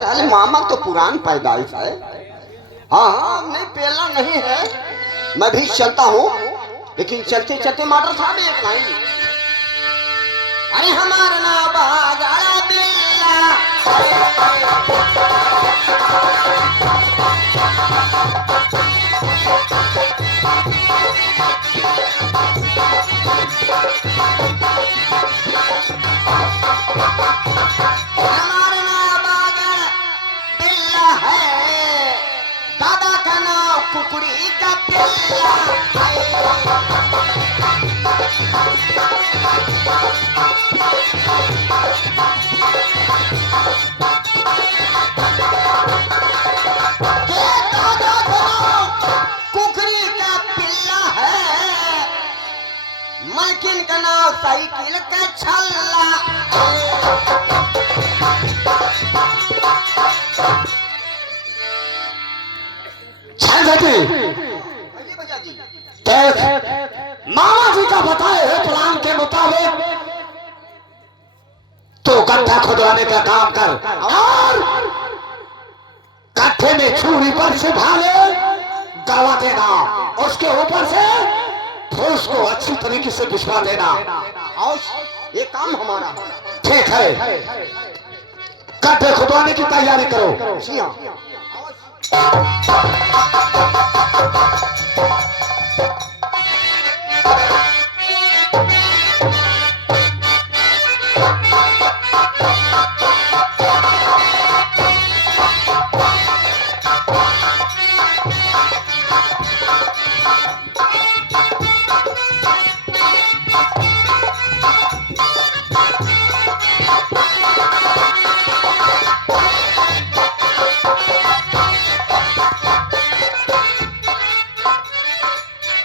अरे मामा तो पुरान पैदाइश है। हाँ हाँ नहीं पेला नहीं है। मैं भी चलता हूँ लेकिन चलते चलते मास्टर साहब एक लाइन। अरे हमारा ना बाजार बिल्ला हमारा ना बाजार बिल्ला है। दादा का नाम कुकड़ी का पिल्ला मलकिन का नाम साइकिल का छल्ला। मामा जी का बताए हुए प्लान के मुताबिक तो गड्ढा खुदवाने का काम कर और गड्ढे में छुरी पर से भाले गवा देना, उसके ऊपर से फूस को अच्छी तरीके से बिछवा देना। और ये काम हमारा ठीक है, गड्ढे खुदवाने की तैयारी करो। जी हाँ।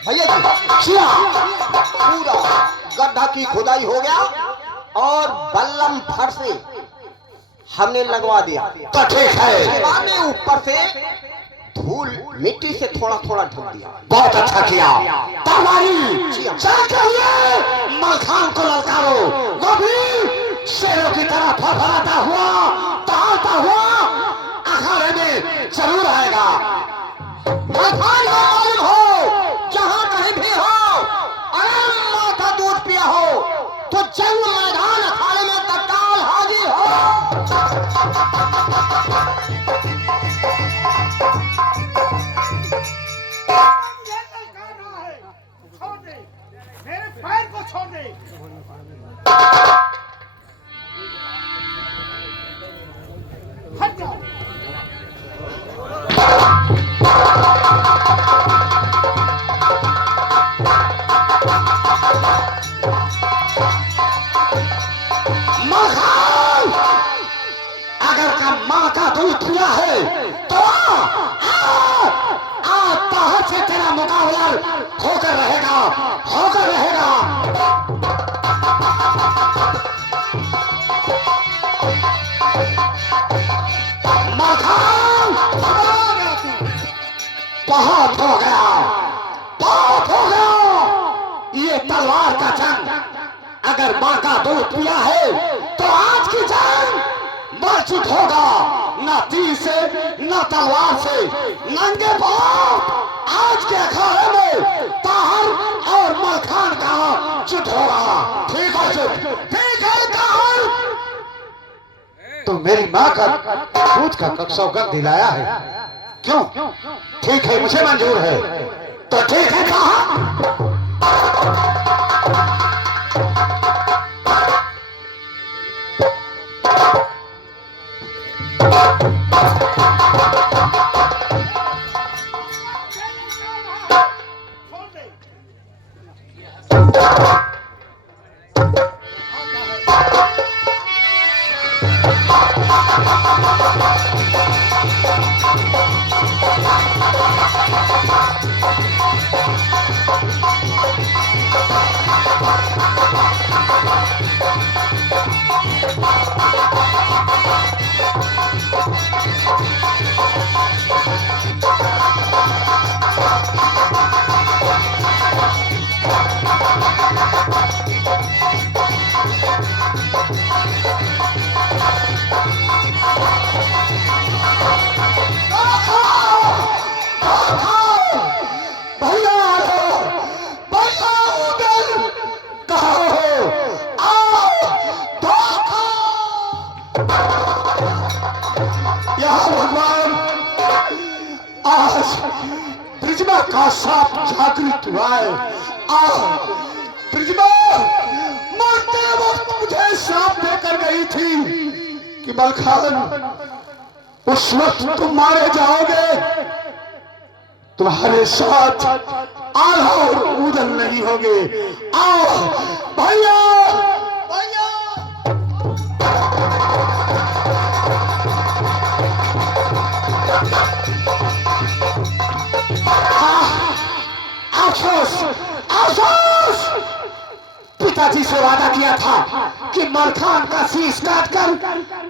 भैया जी पूरा गड्ढा की खुदाई हो गया और बल्लम फर से हमने लगवा दिया। तो ठीक है, हमने ऊपर से धूल मिट्टी से थोड़ा थोड़ा ढक दिया। बहुत अच्छा किया। मलखान को ललकारो, वो भी शेरों की तरह फड़फड़ाता हुआ दौड़ता हुआ अखाड़े में जरूर आएगा। मलखान को मालूम हो जहां कहीं भी हो, अगर माँ का दूध पिया हो तो जंग मैदान अखाड़े में तत्काल हाजिर हो। मेरे पैर को छोड़ दे। हट जाओ। मलखान अगर का माँ का दूध पिया है तो ताहत से तेरा मुकाबला होकर रहेगा, होकर रहेगा। मलखान बहुत हो गया, बहुत हो गया। ये तलवार का जंग, अगर माँ का दूध पिया है तो आज की जंग मरचुट होगा, न तीर से न तलवार से, नंगे पांव आज के अखाड़े में ताहर और मलखान का चुट होगा। ठीक है चुट, ठीक है ताहर। तो मेरी माँ का दूध का सौगंध दिलाया है, क्यों? ठीक है, मुझे मंजूर है। तो ठीक है ताहर। छोड़ दे। या भगवान, आज ब्रिजमा का साप जागृत हुआ है। ब्रिजमा मरते वक्त मुझे साप देकर गई थी कि मलखान उस वक्त तुम मारे जाओगे, तुम्हारे साथ आल्हा और ऊदल नहीं होंगे। आओ भैया, भैया अफसोस, अफसोस, पिताजी से वादा किया था कि मलखान का शीश काटकर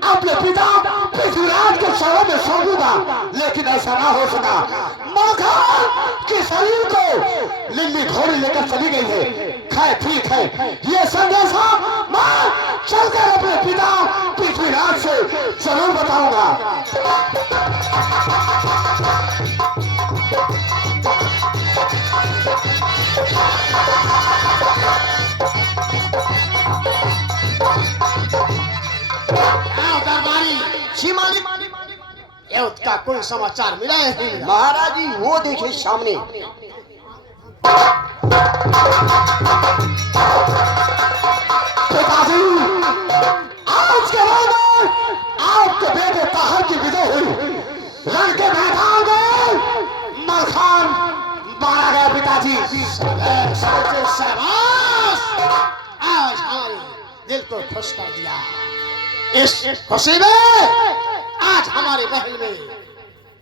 अपने पिता पृथ्वीराज के शव में सौंपूंगा, लेकिन ऐसा ना हो सका। मलखान के शरीर को लिल्ली घोड़ी लेकर चली गई है। खैर ठीक है, ये संदेशा मैं चलकर अपने पिता पृथ्वीराज से जरूर बताऊंगा। जी मालिक, युद्ध का कोई समाचार मिला है नहीं मिला? महाराज जी वो देखिए सामने। पिताजी, आज के बाद आपके बेटे ताहर की विजय हुई। रण के मैदान में मलखान मारा गया। पिताजी शाबाश, आज हमारे दिल को खुश कर दिया। इस खुशी में आज हमारे महल में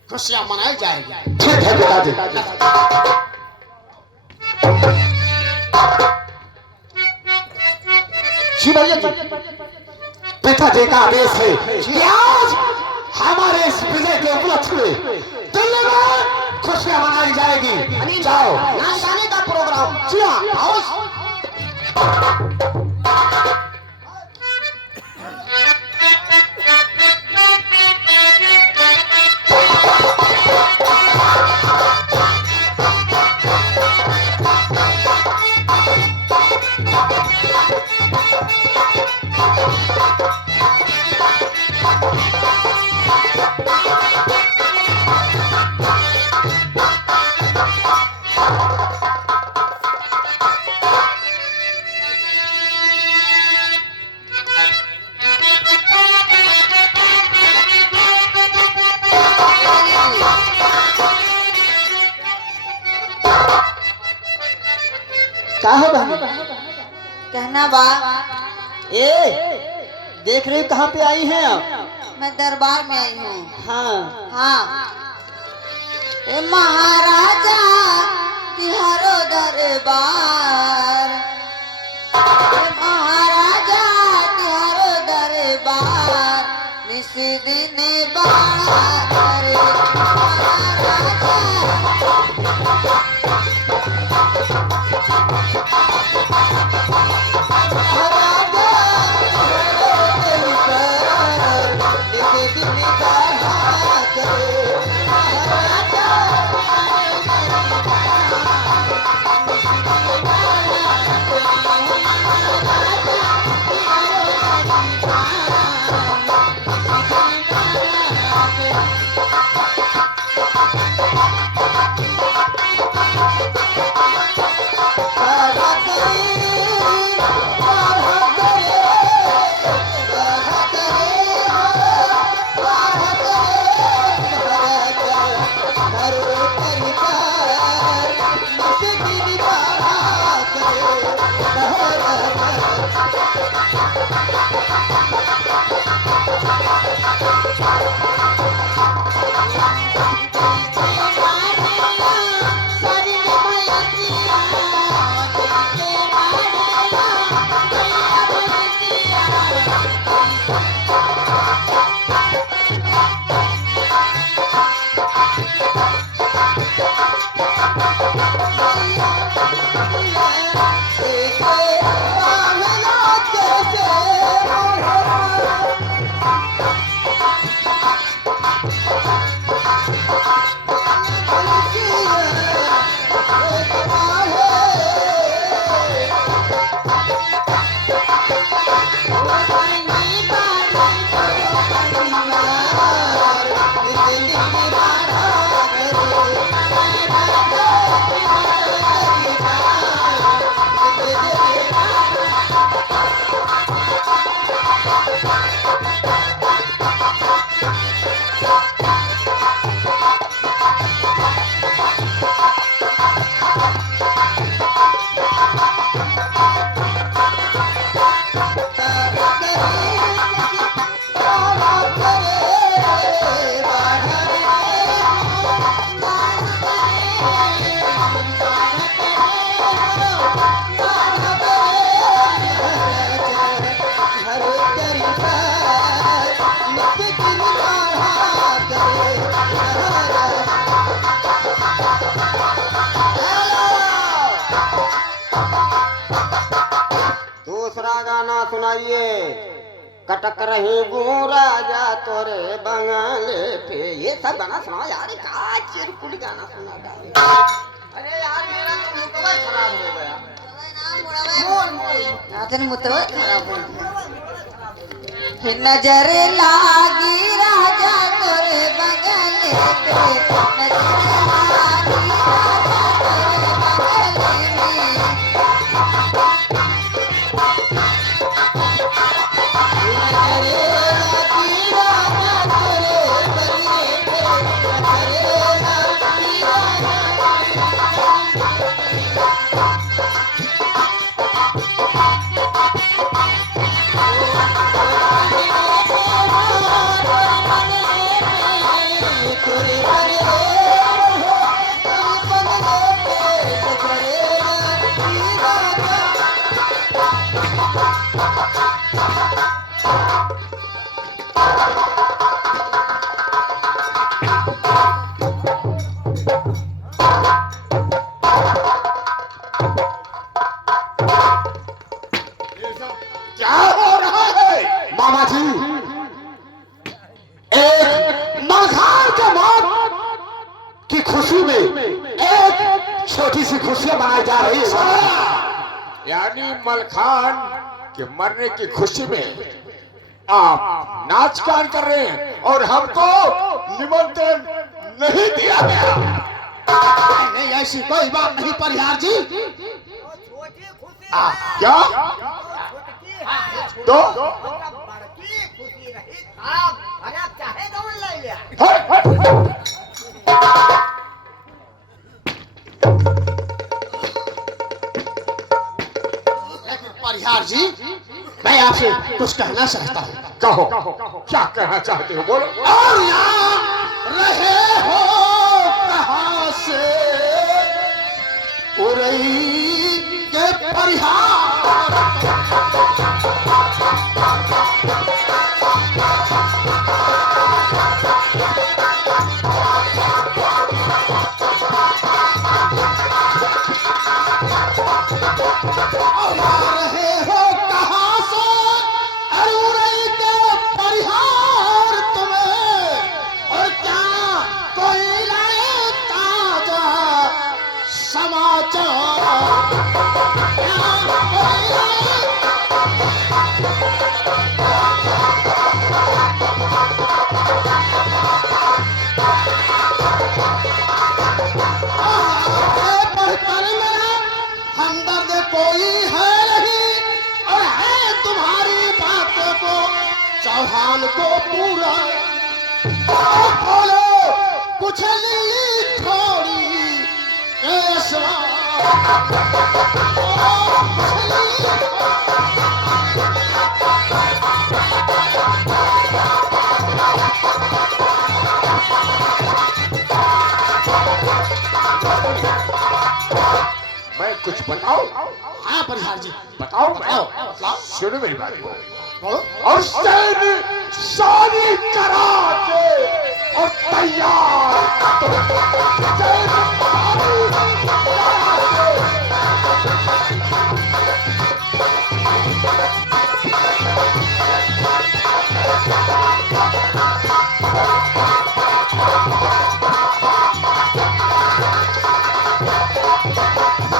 खुशियां मनाई जाएगी। ठीक है पिताजी। जी भैया जी, पिताजी का आदेश है कि आज हमारे इस विजय के उपलक्ष्य में दिल्ली में खुशियां मनाई जाएगी। जाओ। नाच गाने का प्रोग्राम। जी हाँ, आओ। क्या हो बहन? कहना बा, ए देख रहे हो कहाँ पे आई हैं आप? मैं दरबार में आई हूँ। हाँ हाँ, ए महाराजा तिहारो दरबार, ए महाराजा तिहारो दरबार, निस दिन बाड़ा करे महाराजा। सा गाना सुनाइए। कटक रही गू राजा तोरे बंगाले पे। ये सब गाना सुनाओ यार, ये का चिरकुट गाना सुना डाले। अरे यार मेरा तो मुतवा खराब हो गया। तेरे मुतवा खराब हो गया। नजर लागी राजा तोरे बंगाले पे, नजर लागी राजा तोरे बंगाले में। क्या हो रहा है मामा जी? एक मल्खान के मौत की खुशी में एक छोटी सी खुशियां मनाई जा रही है। यानी मलखान के मरने की खुशी में आप नाच गान कर रहे हैं और हमको निमंत्रण नहीं दिया गया। नहीं ऐसी कोई बात नहीं परिहार जी। क्या तो परिहार जी मैं आपसे कुछ कहना चाहता हूँ। कहो, क्या कहना चाहते हो बोलो। और यहाँ रहे हो कहाँ से उरई के परिहार। रहे हो कहाँ से उरई के परिहार तुम्हें, और क्या कोई लाए ताजा समाचार। क्या कोई लाए पढ़कर मेरा हमदर्द कोई है नहीं, और है तुम्हारी बातों को चौहान को पूरा। बोलो कुछ ली थोड़ी ऐसा। मैं कुछ बताऊं? हाँ परिहार जी बताओ बताओ बताओ। सुनो मेरी बात को। बोलो। और सैन शादी करा के और तैयार सैन शादी करा के।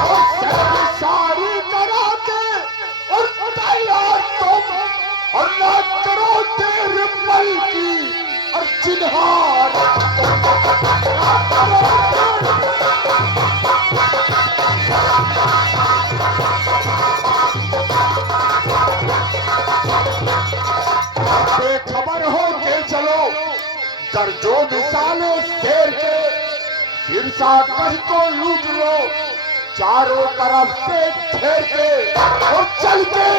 और सैन शादी करा के और तैयार तुम, और ना करो देर पल की और चिन्हार। बेखबर हो के चलो दर्जो मिसालों शेर के, फिर सा कह को लूट लो चारों तरफ से घेर के, और चल के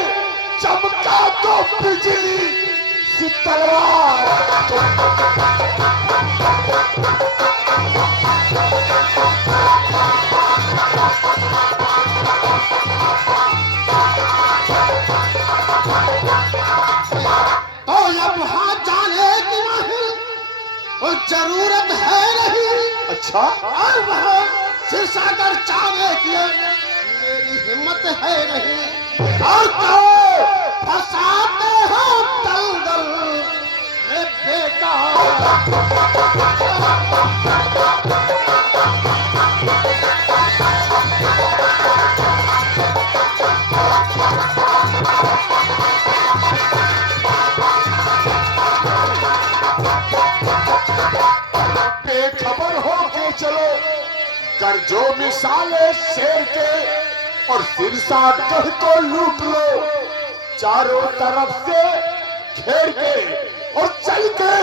चमका दो बिजली सी तलवार। तो अब हाथ जाने की नहीं और जरूरत है नहीं। अच्छा, और वहाँ सिरसागर चावे की मेरी हिम्मत है नहीं। और कहो फंसाते हो दलदल में बेकार। बेखबर हो के चलो, कर जो मिसाले शेर के, और सिरसा गढ़ को लूट लो चारों तरफ से घेर के, और चल के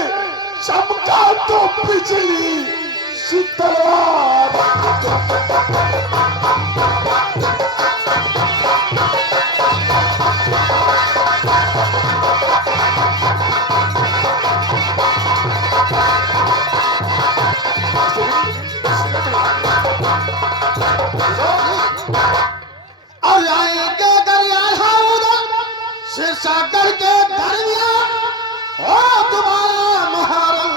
चमका तो बिजली सी तलवार। और आएंगे दरिया उधर सिरसागर के दरिया हो तुम्हारा मुहर्रम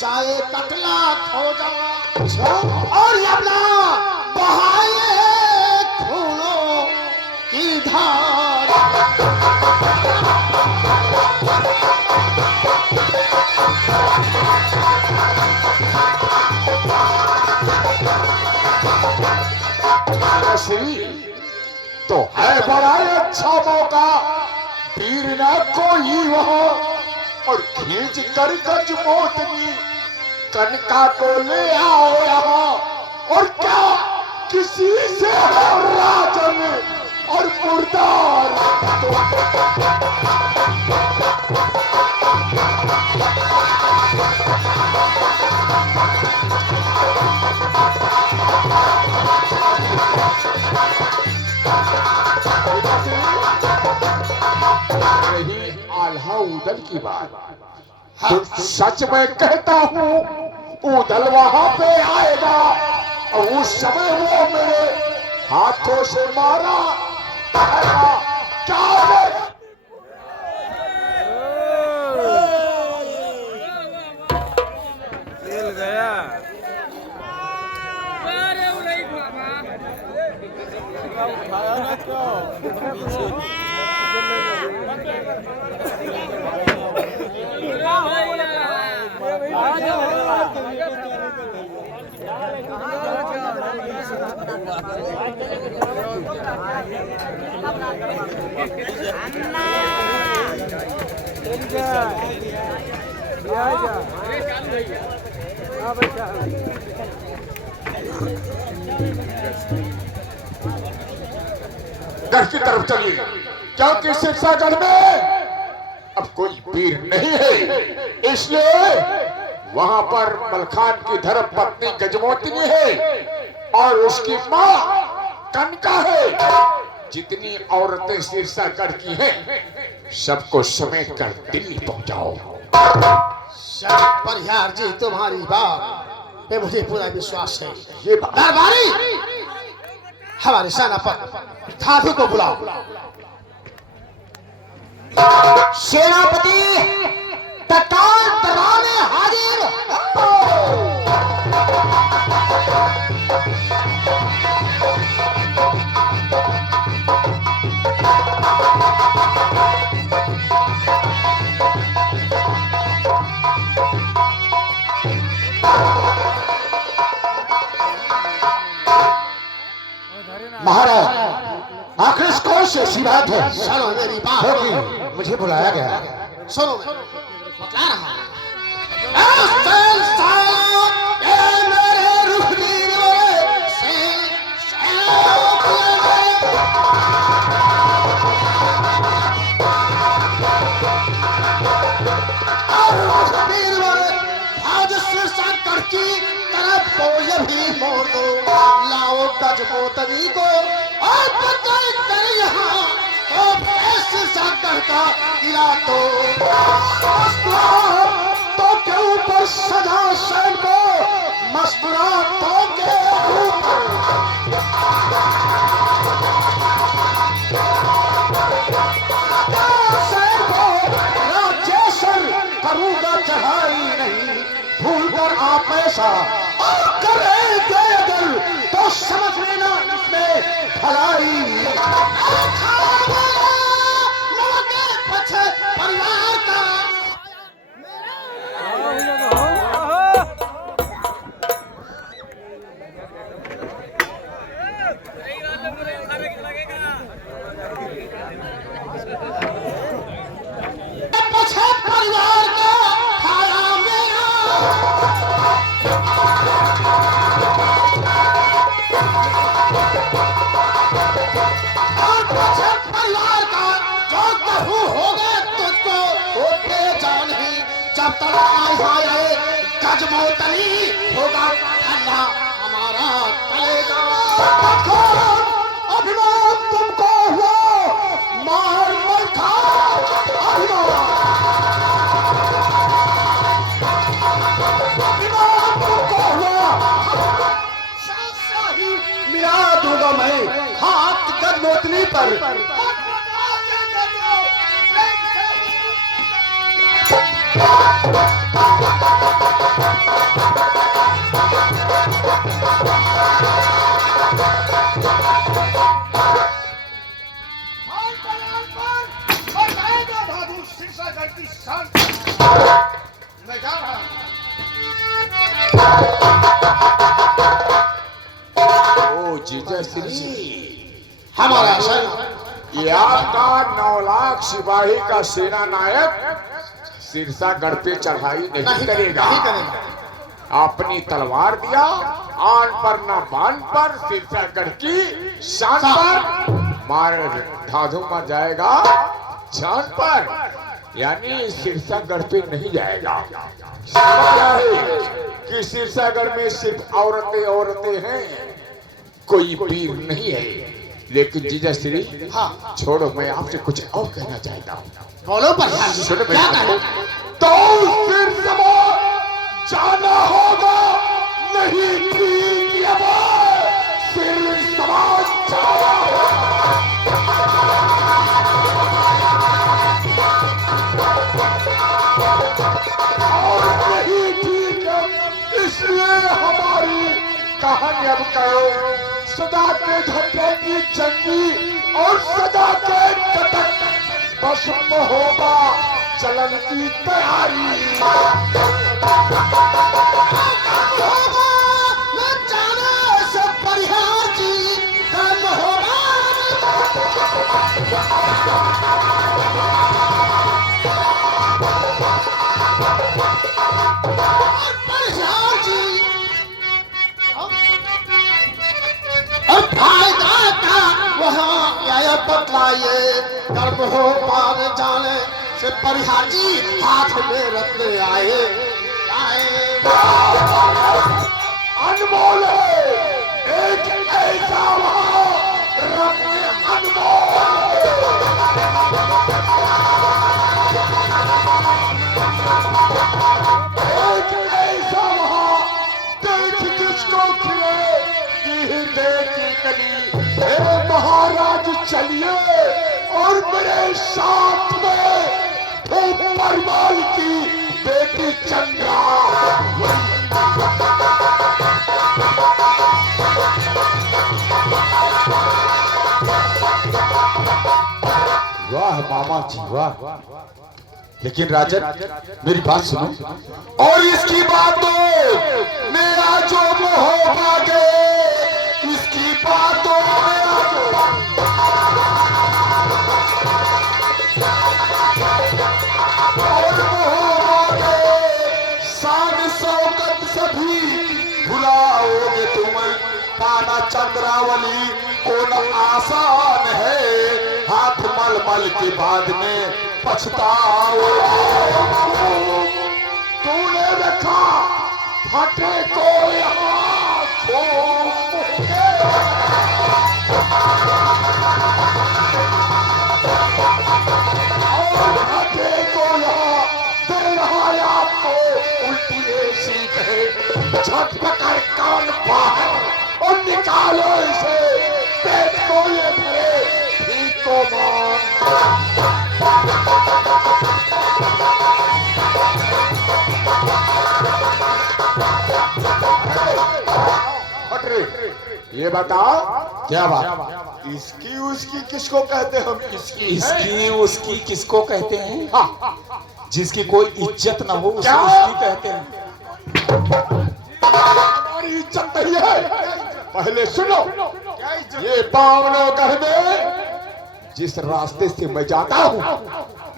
जाए कटला खो जा और यमुना बहाए खूनों की धार। तो है बड़ा अच्छा मौका, तीर न कोई वहां, और खींच कर गज मोतनी कनका को ले आओ यहाँ। और क्या किसी से हो राजन और मुर्दार। रही आल्हा उदल की बात, तो सच में कहता हूँ उदल वहां पे आएगा, और उस समय वो मेरे हाथों से मारा जाएगा। क्या तेल गया। उठाया ना क्यों? घर की तरफ चलिए, क्योंकि सिरसागढ़ में अब कोई वीर नहीं है, इसलिए वहां पर मलखान की धर्म पत्नी गजमोतिनी है और उसकी मां कनका है। जितनी औरतें सिरसागढ़ की हैं, सबको समेट कर दिल्ली पहुंचाओ। परिहार जी तुम्हारी बात पे मुझे पूरा विश्वास है। ये बात दरबारी हमारे सेनापति साधु को बुलाओ। सेनापति तत्काल दरबार में हाजिर हो। महाराज आखिर कौन सी ऐसी बात है सुनो मेरी बात जो कि मुझे बुलाया गया? सुनो मैं बता रहा हूं। ऐ सालो, ऐ मेरे रुखनीर वाले, रुखनीर वाले, आज सिरसागढ़ की तरफ को ये भी मोड़ दो। लाओ गजमोतनी को और पकड़ कर यहाँ सिरसागढ़ का किला तो के ऊपर सजा सैन को मस्तूरातों के ऊपर सैन को राजेश्वर करूंगा चढ़ाई नहीं, भूल कर आप ऐसा और करेंगे अगर तो समझ लेना इसमें भलाई। और पीछे परिवार का जो कहूँ होगा तुझको होते जान ही जब तक आए गजमोतनी होगा ठंडा हमारा कलेजा। अभिमान तुमको हुआ मार मर खा अभिमान तुमको हुआ शाही मिला दूंगा मैं हाथ गजमोतनी पर। बहादुर सिरसागर की शान मैं जा रहा हूं। ओ जीजा श्री, हमारा सर ये आपका 9 लाख सिपाही का सेना नायक सिरसागढ़ पे चढ़ाई नहीं करेगा। नहीं करेगा। अपनी तलवार दिया आन पर न बान पर सिरसागढ़ की शान पर मार धाधु मर जाएगा जान पर, यानी सिरसागढ़ पे नहीं जाएगा। क्या है कि सिरसागढ़ में सिर्फ औरतें हैं, कोई वीर नहीं है। लेकिन जीजा श्री, हाँ छोड़ो, मैं आपसे कुछ और कहना चाहता हूँ। बोलो प्रधान जी, सुनो क्या कहना? तो सिर सवार जाना होगा, नहीं ठीक ये बात, सिर सवार जाना होगा। और नहीं ठीक है, इसलिए हमारी कहानी अब कहो सदा के झंडे की जंगी और सदा के कटक भस्म होगा चलन की तैयारी। मैं जाने से परिहार जी धर्म होगा। और परिहार जी और फायदा का वहाँ क्या बतलाइए, कर्म हो पार जाने से परिहार जी हाथ में रत्न आए अनमोल है, एक ऐसा वहाँ रत्न अनमोल। एक ऐसा वहाँ देख किसको खिले, ये देखी कली। हे महाराज चलिए और मेरे साथ में परमाल की बेटी चंद्रा। वाह मामा जी वाह। लेकिन राजन मेरी बात सुनो, और इसकी बात तो मेरा जो हो भागे, इसकी बात तो मेरा जो और हो भागे, शान शौकत सभी भुलाओगे तुम, पाना चंद्रावली को न आसान है, हाथ मल मल के बाद में पछताओ। तूने रखा फटे को यहाँ खूब के। और फटे को यहाँ दे रहा है आपको उल्टी ऐसी कहे, झटपटाए कान बाहर और निकालो इसे, पेट को ये भरे ठीक को मान। ये बताओ क्या बात? इसकी उसकी किसको कहते हैं हम? इसकी उसकी किसको कहते हैं? हाँ, जिसकी कोई इज्जत ना हो उसे क्या? उसकी कहते हैं। हमारी इज्जत नहीं है, पहले सुनो। ये पावनों कह दे, जिस रास्ते से मैं जाता हूँ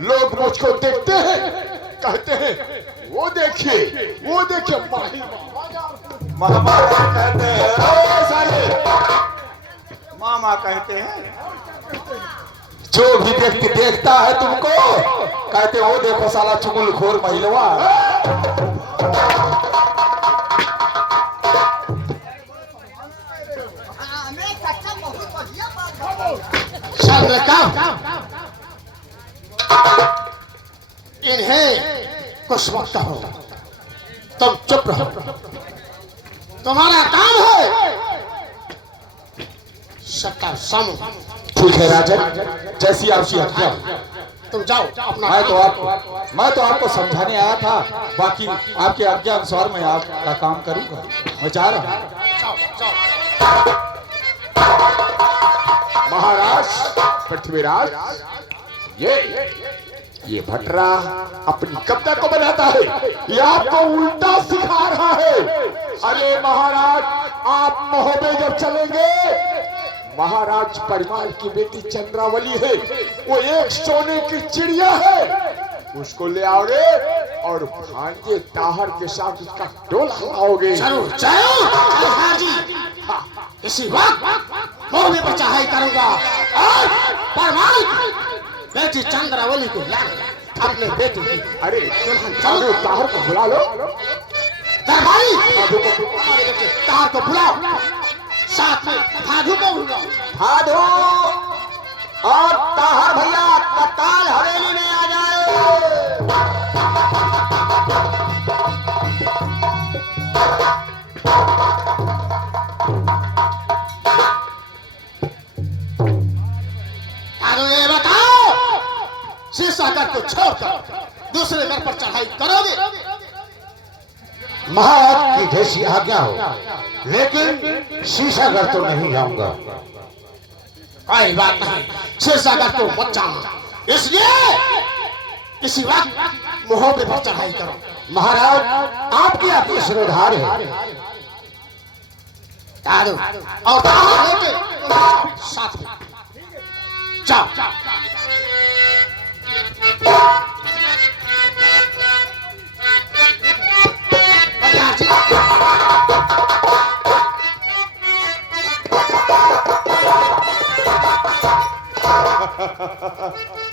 लोग मुझको देखते हैं, कहते हैं वो देखिए माही मामा कहते हैं, ओ साले, मामा कहते हैं। जो भी व्यक्ति देखता है तुमको कहते वो देखो साला चुगलखोर महिलवा। चंद्रकांत, इन्हें कुछ मत कहो, तुम चुप रहो। तुम्हारा काम है सबका समूह। ठीक है राजन, जैसी आपकी आज्ञा। तुम जाओ अपना मैं तो आपको समझाने आया था, बाकी आपके आज्ञा अनुसार मैं आपका काम करूंगा। मैं जा रहा हूं। जाओ जाओ। महाराज पृथ्वीराज, ये भटरा अपनी कब्जा को बनाता है, ये आपको उल्टा सिखा रहा है। अरे महाराज, आप महोबे जब चलेंगे, महाराज परिवार की बेटी चंद्रावली है, वो एक सोने की चिड़िया है, उसको ले आओगे और भांजे ताहर के साथ उसका डोला लाओगे। जरूर जाओ जी। इसी वक्त मौके पर चढ़ाई करूंगा और परमाल बेटी चंद्रावली को लाकर अपने बेटे की अरे साधु ताहर को बुला लो। दरबारी, हमारे बेटे ताहर को बुलाओ, साथ में भादू को बुलाओ। भादू और ताहर भैया तत्काल हवेली में आ जाए। भादू, ये बताओ, शीर्षागर को छोड़कर दूसरे घर पर चढ़ाई करोगे? महाराज की जैसी आज्ञा हो, लेकिन शीशागर तो नहीं जाऊंगा। कोई बात नहीं, शीर्षागर को मत जाना, इसलिए इसी वक्त महोबे पर चढ़ाई करो। महाराज आपकी अपनी श्रद्धार है। दादू और ताहर लेके साथ में जाओ। बलिहार जी,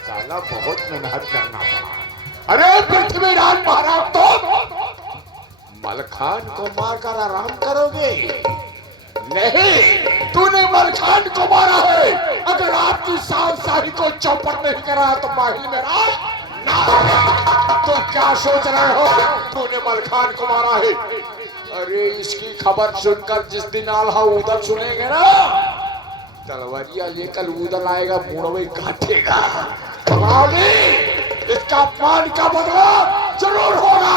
साला बहुत मेहनत करना पड़ा। अरे पृथ्वीराज महाराज, तो मलखान को मारकर आराम करोगे? नहीं, तूने मलखान को मारा है। अगर आपकी सास शाही को चौपट नहीं करा तो माही मेरा ना। तो क्या सोच रहे हो? तूने मलखान को मारा है। अरे इसकी खबर सुनकर जिस दिन आल्हा उधर सुनेंगे ना, तलवारिया लेकर उधर आएगा, मुड़वे काटेगा। इसका अपमान का बदला जरूर होगा।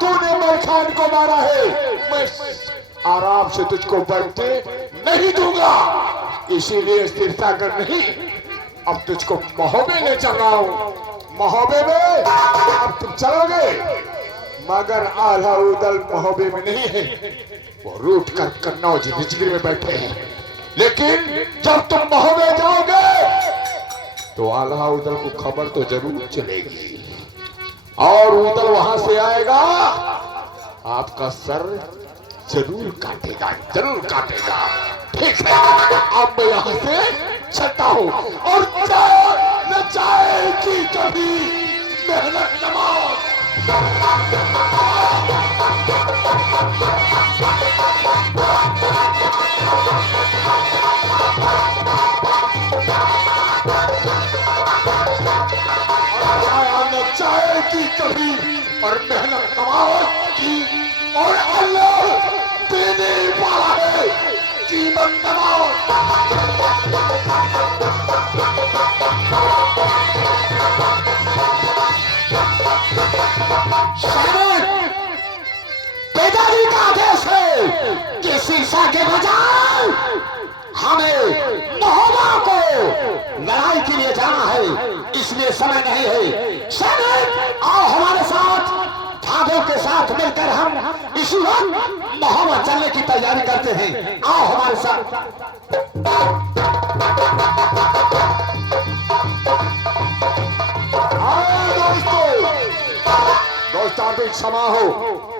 तूने मलखान को मारा है, मैं आराम से तुझको बढ़ते नहीं दूंगा, इसीलिए स्थिरता कर नहीं। अब तुझको महोबे ले चल रहा हूं। महोबे में अब तुम चलोगे, मगर आल्हा उदल महोबे में नहीं है, वो रूट कर कन्नौज निचगिरी में बैठे हैं। लेकिन जब तुम महोबे जाओगे तो आल्हा उदल को खबर तो जरूर चलेगी और उदल वहां से आएगा, आपका सर जरूर काटेगा, जरूर काटेगा। ठीक है, अब मैं यहां से चलता हूं और न जाएगी कभी मेहनत नमाज। जाएगी कभी और मेहनत कमाओ की, और अल्लाह देने वाला है, कीमत दबाओ। पिताजी का आदेश है कि शीशा के बजाय हमें महोबा को लड़ाई के लिए जाना है, इसलिए समय नहीं है। सैनिक आओ हमारे साथ, भादों के साथ मिलकर हम इसी वक्त महोबा चलने की तैयारी करते हैं। आओ हमारे साथ। दोस्तों क्षमा हो।